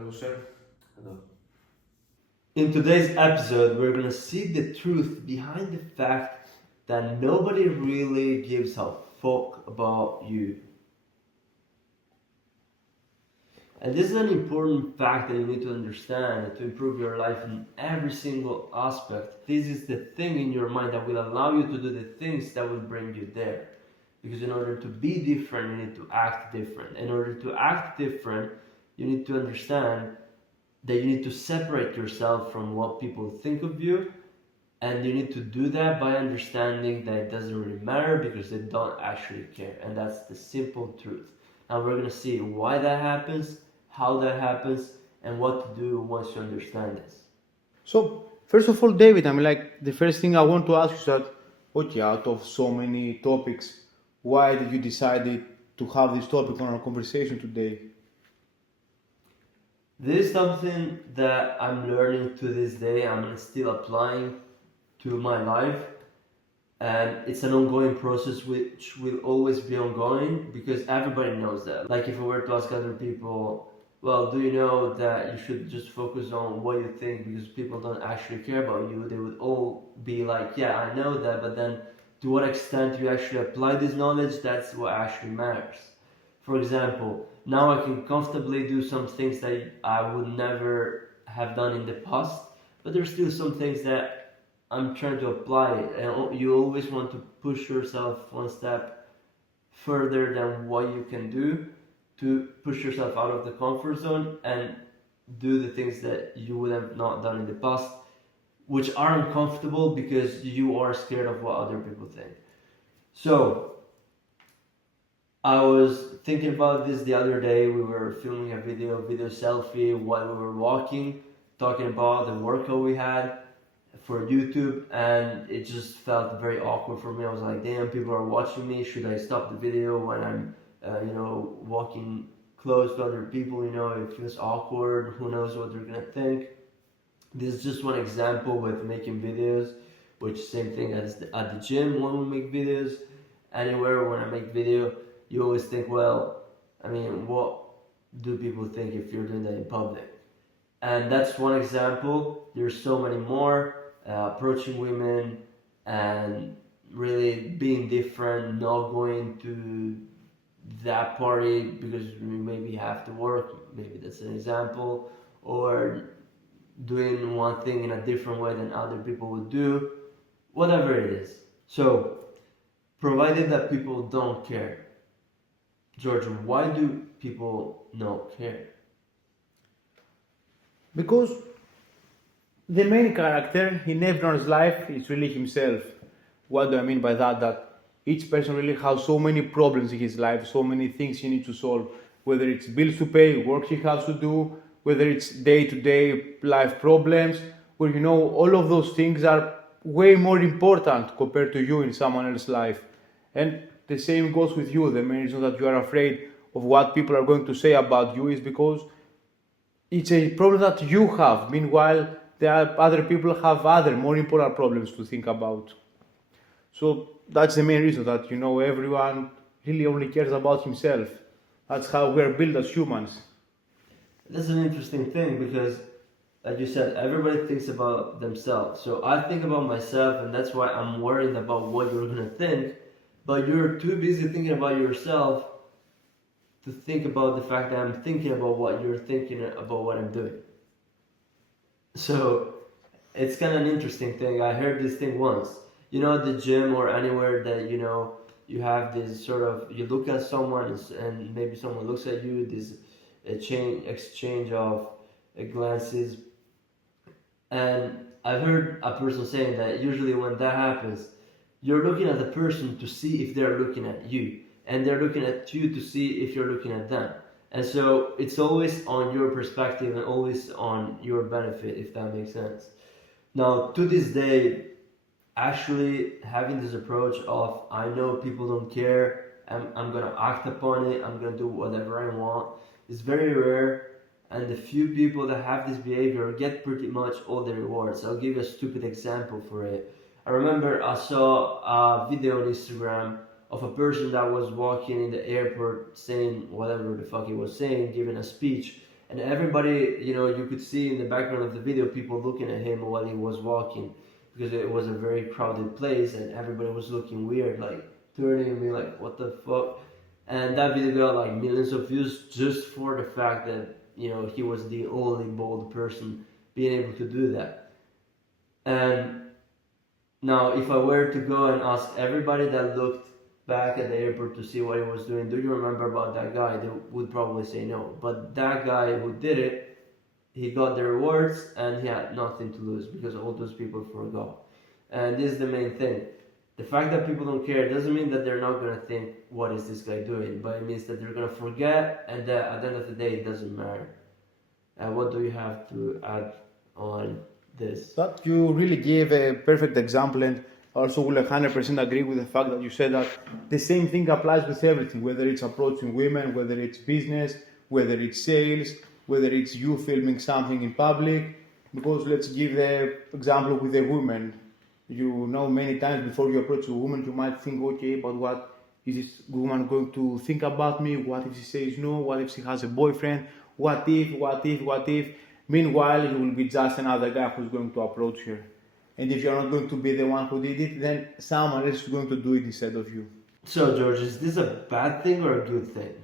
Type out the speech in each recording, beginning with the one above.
Hello, sir. Hello. In today's episode, we're gonna see the truth behind the fact that nobody really gives a fuck about you. And this is an important fact that you need to understand to improve your life in every single aspect. This is the thing in your mind that will allow you to do the things that will bring you there. Because in order to be different, you need to act different. In order to act different, you need to understand that you need to separate yourself from what people think of you, and you need to do that by understanding that it doesn't really matter because they don't actually care, and that's the simple truth. Now we're gonna see why that happens, how that happens, and what to do once you understand this. So, first of all, David, the first thing I want to ask you is that, okay, out of so many topics, why did you decide to have this topic on our conversation today? This is something that I'm learning to this day. I'm still applying to my life, and it's an ongoing process which will always be ongoing because everybody knows that. Like if I were to ask other people, well, do you know that you should just focus on what you think because people don't actually care about you? They would all be like, yeah, I know that, but then to what extent you actually apply this knowledge, that's what actually matters. For example, now I can comfortably do some things that I would never have done in the past, but there's still some things that I'm trying to apply it, and you always want to push yourself one step further than what you can do to push yourself out of the comfort zone and do the things that you would have not done in the past, which are uncomfortable because you are scared of what other people think. So, I was thinking about this the other day. We were filming a video selfie while we were walking, talking about the workout we had for YouTube, and it just felt very awkward for me. I was like, damn, people are watching me. Should I stop the video when I'm, walking close to other people? It feels awkward. Who knows what they're gonna think? This is just one example with making videos, which same thing as at the gym when we make videos. Anywhere when I make video, you always think, well, I mean, what do people think if you're doing that in public? And that's one example. There's so many more. Approaching women and really being different, not going to that party because we maybe have to work, maybe that's an example, or doing one thing in a different way than other people would do, whatever it is. So, provided that people don't care. George, why do people not care? Because the main character in everyone's life is really himself. What do I mean by that? That each person really has so many problems in his life, so many things he needs to solve, whether it's bills to pay, work he has to do, whether it's day-to-day life problems, where all of those things are way more important compared to you in someone else's life. And the same goes with you. The main reason that you are afraid of what people are going to say about you is because it's a problem that you have. Meanwhile, there are other people have other more important problems to think about. So that's the main reason that everyone really only cares about himself. That's how we are built as humans. This is an interesting thing because, like you said, everybody thinks about themselves. So I think about myself, and that's why I'm worried about what you're gonna think. But you're too busy thinking about yourself to think about the fact that I'm thinking about what you're thinking about what I'm doing. So it's kind of an interesting thing. I heard this thing once. At the gym or anywhere that you have this sort of, you look at someone and maybe someone looks at you. This exchange of glances, and I've heard a person saying that usually when that happens, you're looking at the person to see if they're looking at you, and they're looking at you to see if you're looking at them. And so it's always on your perspective and always on your benefit, if that makes sense. Now, to this day, actually having this approach of I know people don't care, I'm gonna act upon it, I'm gonna do whatever I want, is very rare. And the few people that have this behavior get pretty much all the rewards. I'll give you a stupid example for it. I remember I saw a video on Instagram of a person that was walking in the airport saying whatever the fuck he was saying, giving a speech, And everybody, you could see in the background of the video people looking at him while he was walking, because it was a very crowded place and everybody was looking weird, like turning and being like, what the fuck? And that video got like millions of views just for the fact that, he was the only bald person being able to do that. And now, if I were to go and ask everybody that looked back at the airport to see what he was doing, do you remember about that guy? They would probably say no. But that guy who did it, he got the rewards and he had nothing to lose because all those people forgot. And this is the main thing. The fact that people don't care doesn't mean that they're not going to think, what is this guy doing? But it means that they're going to forget, and that at the end of the day, it doesn't matter. What do you have to add on this? That you really gave a perfect example, and also will 100% agree with the fact that you said that the same thing applies with everything, whether it's approaching women, whether it's business, whether it's sales, whether it's you filming something in public. Because let's give the example with the women. You know, many times before you approach a woman, you might think, okay, but what is this woman going to think about me? What if she says no? What if she has a boyfriend? What if? Meanwhile, you will be just another guy who's going to approach her. And if you're not going to be the one who did it, then someone else is going to do it instead of you. So, George, is this a bad thing or a good thing?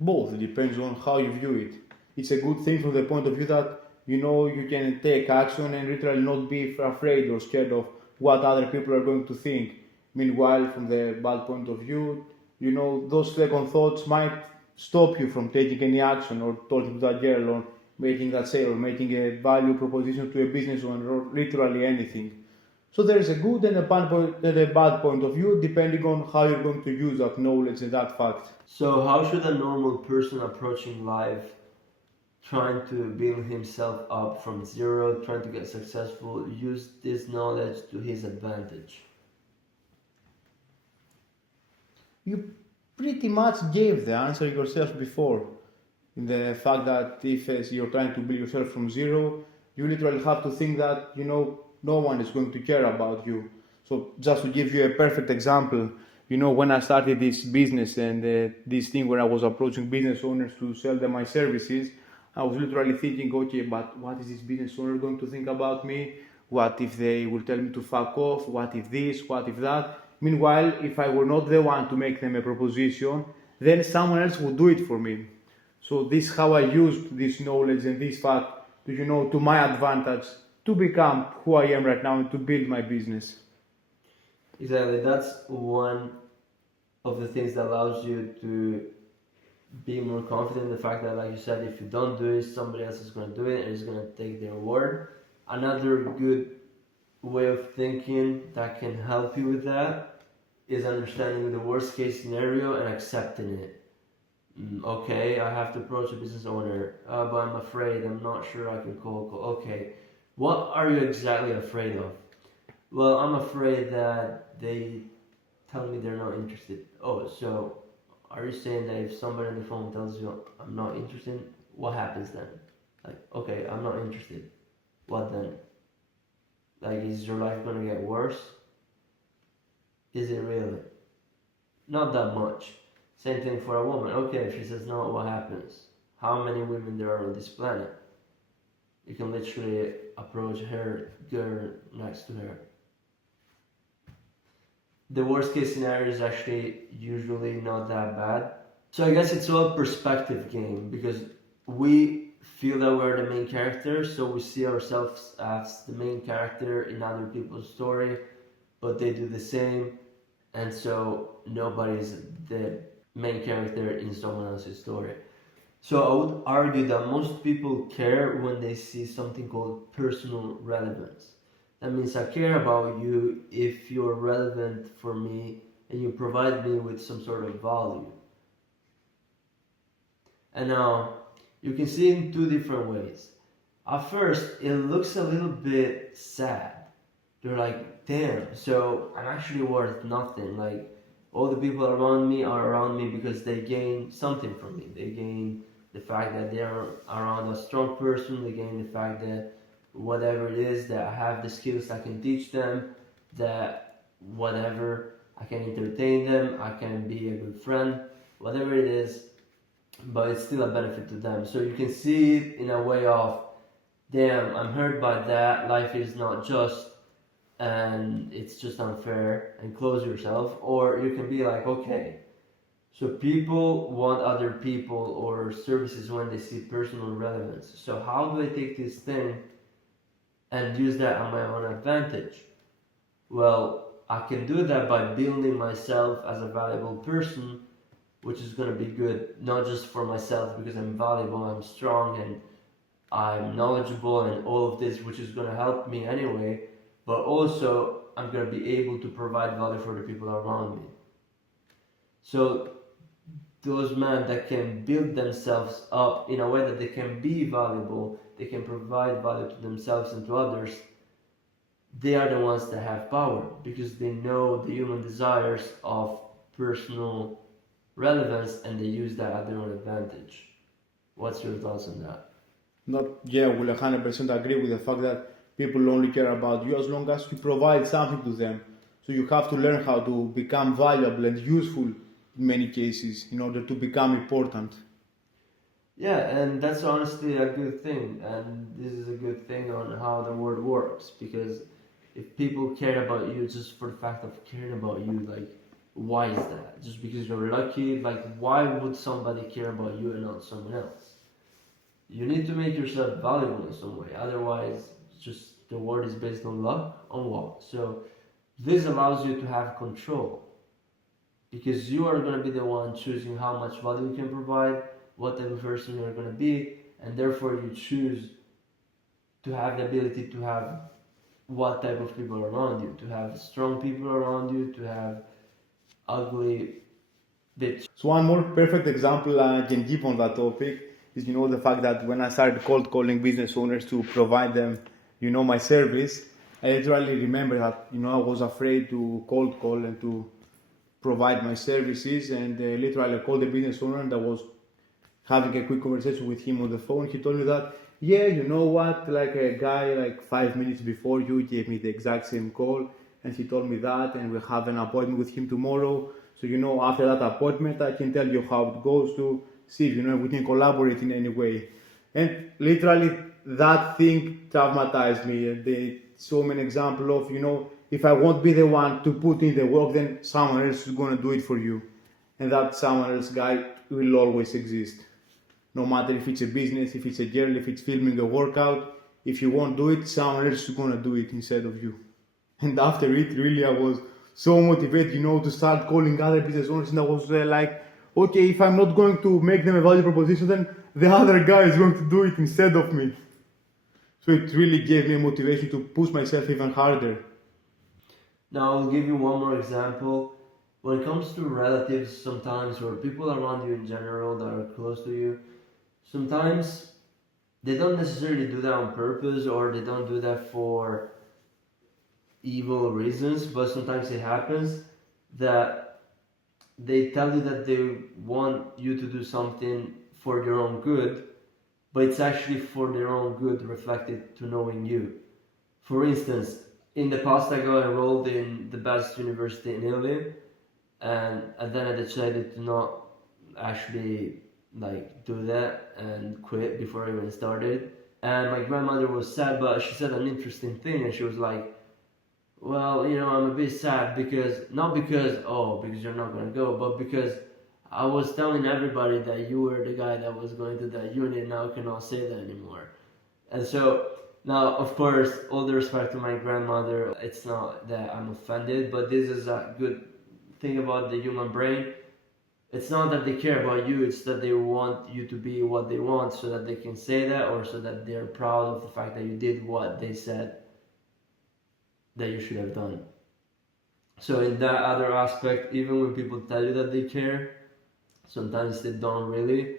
Both. It depends on how you view it. It's a good thing from the point of view that you can take action and literally not be afraid or scared of what other people are going to think. Meanwhile, from the bad point of view, those second thoughts might stop you from taking any action or talking to that girl or making that sale or making a value proposition to a business owner or literally anything. So there is a good and a bad point of view depending on how you're going to use that knowledge and that fact. So how should a normal person approaching life, trying to build himself up from zero, trying to get successful, use this knowledge to his advantage? You pretty much gave the answer yourself before. In the fact that if you're trying to build yourself from zero, you literally have to think that, no one is going to care about you. So just to give you a perfect example, when I started this business and this thing where I was approaching business owners to sell them my services, I was literally thinking, okay, but what is this business owner going to think about me? What if they will tell me to fuck off? What if this? What if that? Meanwhile, if I were not the one to make them a proposition, then someone else would do it for me. So this is how I used this knowledge and this fact to my advantage to become who I am right now and to build my business. Exactly. That's one of the things that allows you to be more confident in the fact that, like you said, if you don't do it, somebody else is going to do it and is going to take their word. Another good way of thinking that can help you with that is understanding the worst case scenario and accepting it. Okay, I have to approach a business owner, but I'm afraid, I'm not sure I can call. Okay, what are you exactly afraid of? Well, I'm afraid that they tell me they're not interested. Oh, so are you saying that if somebody on the phone tells you I'm not interested, what happens then? Like, okay, I'm not interested. What then? Like, is your life gonna get worse? Is it really? Not that much. Same thing for a woman. Okay, if she says no, what happens? How many women there are on this planet? You can literally approach her girl next to her. The worst case scenario is actually usually not that bad. So I guess it's all a perspective game, because we feel that we're the main character, so we see ourselves as the main character in other people's story, but they do the same, and so nobody's the main character in someone else's story. So I would argue that most people care when they see something called personal relevance. That means I care about you if you're relevant for me and you provide me with some sort of value. And now, you can see it in two different ways. At first, it looks a little bit sad. You're like, damn, so I'm actually worth nothing. Like, all the people around me are around me because they gain something from me. They gain the fact that they're around a strong person. They gain the fact that whatever it is, that I have the skills I can teach them, that whatever, I can entertain them, I can be a good friend. whatever it is, but it's still a benefit to them. So you can see it in a way of, damn, I'm hurt by that, life is not just, and it's just unfair, and close yourself. Or you can be like, okay, so people want other people or services when they see personal relevance. So how do I take this thing and use that on my own advantage? Well, I can do that by building myself as a valuable person, which is going to be good, not just for myself because I'm valuable, I'm strong, and I'm knowledgeable, and all of this, which is going to help me anyway, but also I'm going to be able to provide value for the people around me. So those men that can build themselves up in a way that they can be valuable, they can provide value to themselves and to others, they are the ones that have power because they know the human desires of personal relevance and they use that at their own advantage. What's your thoughts on that? Not, yeah, will 100% agree with the fact that people only care about you as long as you provide something to them. So you have to learn how to become valuable and useful in many cases in order to become important. Yeah, and that's honestly a good thing, and this is a good thing on how the world works because if people care about you just for the fact of caring about you, like, why is that? Just because you're lucky? Like, why would somebody care about you and not someone else? You need to make yourself valuable in some way, otherwise, just the world is based on luck, on what? So, this allows you to have control because you are going to be the one choosing how much value you can provide, what type of person you're going to be, and therefore you choose to have the ability to have what type of people around you, to have strong people around you, to have ugly bitch. So one more perfect example I can give on that topic is, the fact that when I started cold calling business owners to provide them, my service, I literally remember that, I was afraid to cold call and to provide my services, and literally I called the business owner and I was having a quick conversation with him on the phone. He told me that, yeah, you know what, like a guy like 5 minutes before you gave me the exact same call, and he told me that, and we have an appointment with him tomorrow. So, after that appointment, I can tell you how it goes to see if, we can collaborate in any way. And literally, that thing traumatized me. And they so many examples of, if I won't be the one to put in the work, then someone else is going to do it for you. And that someone else guy will always exist. No matter if it's a business, if it's a girl, if it's filming a workout, if you won't do it, someone else is gonna do it instead of you. And after it, really, I was so motivated, to start calling other business owners, and I was like, okay, if I'm not going to make them a value proposition, then the other guy is going to do it instead of me. So it really gave me a motivation to push myself even harder. Now I'll give you one more example. When it comes to relatives sometimes, or people around you in general that are close to you, sometimes they don't necessarily do that on purpose or they don't do that for evil reasons, but sometimes it happens that they tell you that they want you to do something for your own good, but it's actually for their own good reflected to knowing you. For instance, in the past I got enrolled in the best university in Italy, and then I decided to not actually do that and quit before I even started. And my grandmother was sad, but she said an interesting thing, and she was like, well, I'm a bit sad because not because you're not gonna go, but because I was telling everybody that you were the guy that was going to that uni, and now I cannot say that anymore. And so now, of course, all the respect to my grandmother, it's not that I'm offended, but this is a good thing about the human brain. It's not that they care about you, it's that they want you to be what they want so that they can say that, or so that they're proud of the fact that you did what they said that you should have done. So in that other aspect, even when people tell you that they care, sometimes they don't really.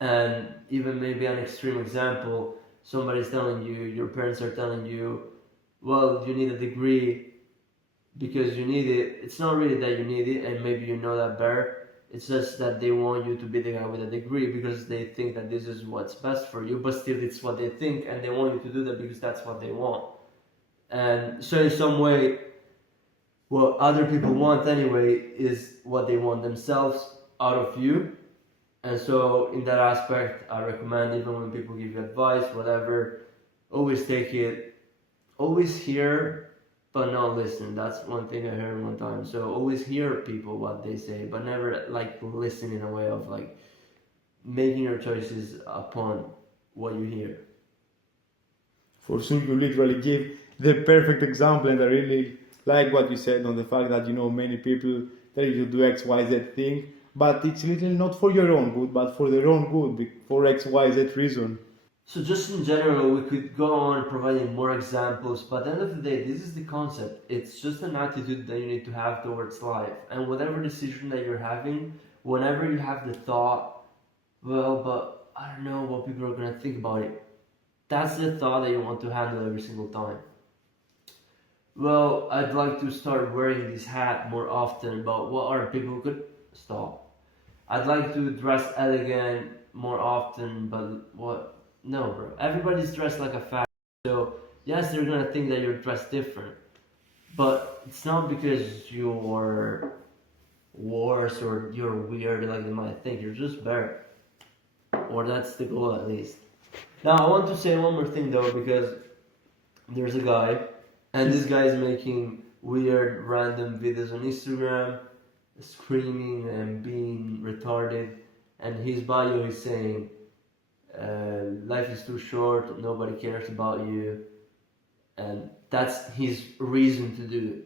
And even maybe an extreme example, somebody's telling you, your parents are telling you, well, you need a degree because you need it. It's not really that you need it, and maybe you know that better. It's just that they want you to be the guy with a degree because they think that this is what's best for you, but still it's what they think, and they want you to do that because that's what they want. And so in some way, what other people want anyway is what they want themselves, out of you. And so, in that aspect, I recommend, even when people give you advice, whatever, always take it, always hear, but not listen. That's one thing I heard one time. So, always hear people what they say, but never like listen in a way of like making your choices upon what you hear. For sure, you literally give the perfect example, and I really like what you said on the fact that many people tell you to do X, Y, Z thing, but it's literally not for your own good, but for their own good, for X, Y, Z reason. So, just in general, we could go on providing more examples, but at the end of the day, this is the concept. It's just an attitude that you need to have towards life. And whatever decision that you're having, whenever you have the thought, well, but I don't know what people are going to think about it, that's the thought that you want to handle every single time. Well, I'd like to start wearing this hat more often, but what are people could stop? I'd like to dress elegant more often, but what? No, bro. Everybody's dressed like a fat. So yes, they're gonna think that you're dressed different, but it's not because you're worse or you're weird like they might think. You're just better, or that's the goal at least. Now I want to say one more thing though, because there's a guy, and this guy is making weird random videos on Instagram, screaming and being retarded, and his bio is saying, life is too short, nobody cares about you, and that's his reason to do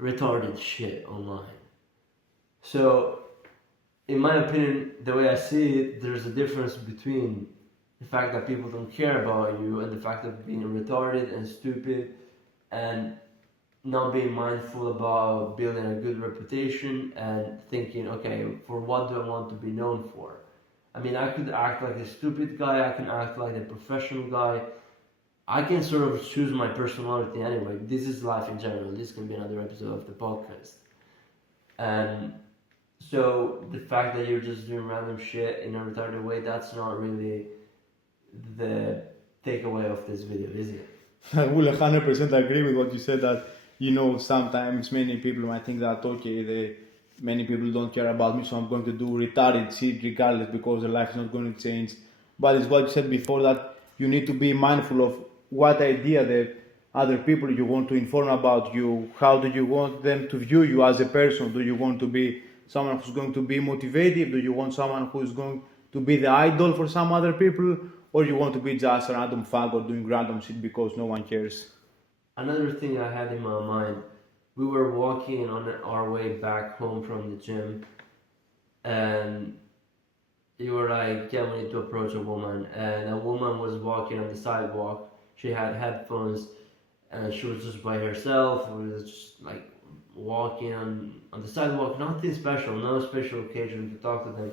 retarded shit online. So, in my opinion, the way I see it, there's a difference between the fact that people don't care about you and the fact of being retarded and stupid and not being mindful about building a good reputation and thinking, okay, for what do I want to be known for? I mean, I could act like a stupid guy, I can act like a professional guy. I can sort of choose my personality anyway. This is life in general. This can be another episode of the podcast. And so the fact that you're just doing random shit in a retarded way, that's not really the takeaway of this video, is it? I will 100% agree with what you said that, sometimes many people might think that, okay, many people don't care about me, so I'm going to do retarded shit regardless because their life is not going to change. But it's what you said before that you need to be mindful of what idea that other people you want to inform about you, how do you want them to view you as a person? Do you want to be someone who's going to be motivative? Do you want someone who's going to be the idol for some other people? Or you want to be just a random fag or doing random shit because no one cares? Another thing I had in my mind, we were walking on our way back home from the gym, and you were like, yeah, we need to approach a woman. And a woman was walking on the sidewalk. She had headphones, and she was just by herself. We was just like walking on the sidewalk, nothing special, no special occasion to talk to them.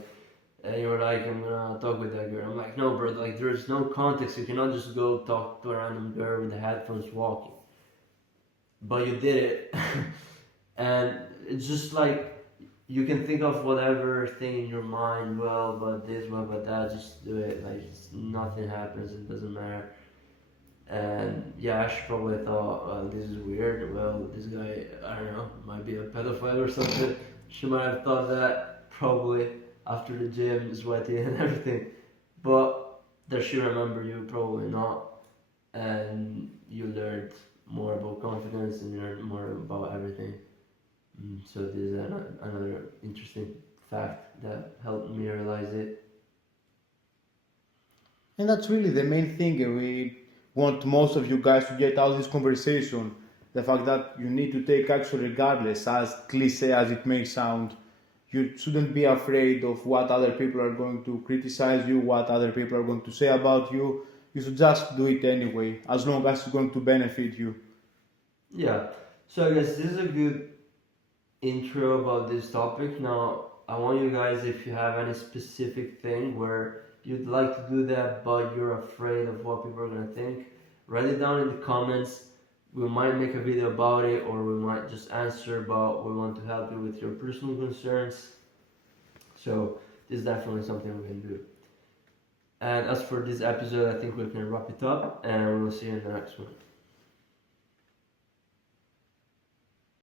And you were like, I'm gonna talk with that girl. I'm like, no, bro, like there's no context. You cannot just go talk to a random girl with the headphones walking. But you did it. And it's just like, you can think of whatever thing in your mind, well, but this, well, but that, just do it. Like, just, nothing happens, it doesn't matter. And yeah, she probably thought, well, this is weird. Well, this guy, I don't know, might be a pedophile or something. She might have thought that, probably, after the gym, sweaty and everything. But does she remember you? Probably not. And you learned more about confidence and you learned more about everything. So this is another interesting fact that helped me realize it. And that's really the main thing we want most of you guys to get out of this conversation. The fact that you need to take action regardless, as cliche as it may sound. You shouldn't be afraid of what other people are going to criticize you, what other people are going to say about you. You should just do it anyway, as long as it's going to benefit you. Yeah. So I guess this is a good intro about this topic. Now, I want you guys, if you have any specific thing where you'd like to do that, but you're afraid of what people are gonna think, write it down in the comments. We might make a video about it, or we might just answer, but we want to help you with your personal concerns. So this is definitely something we can do. And as for this episode, I think we can wrap it up, and we'll see you in the next one.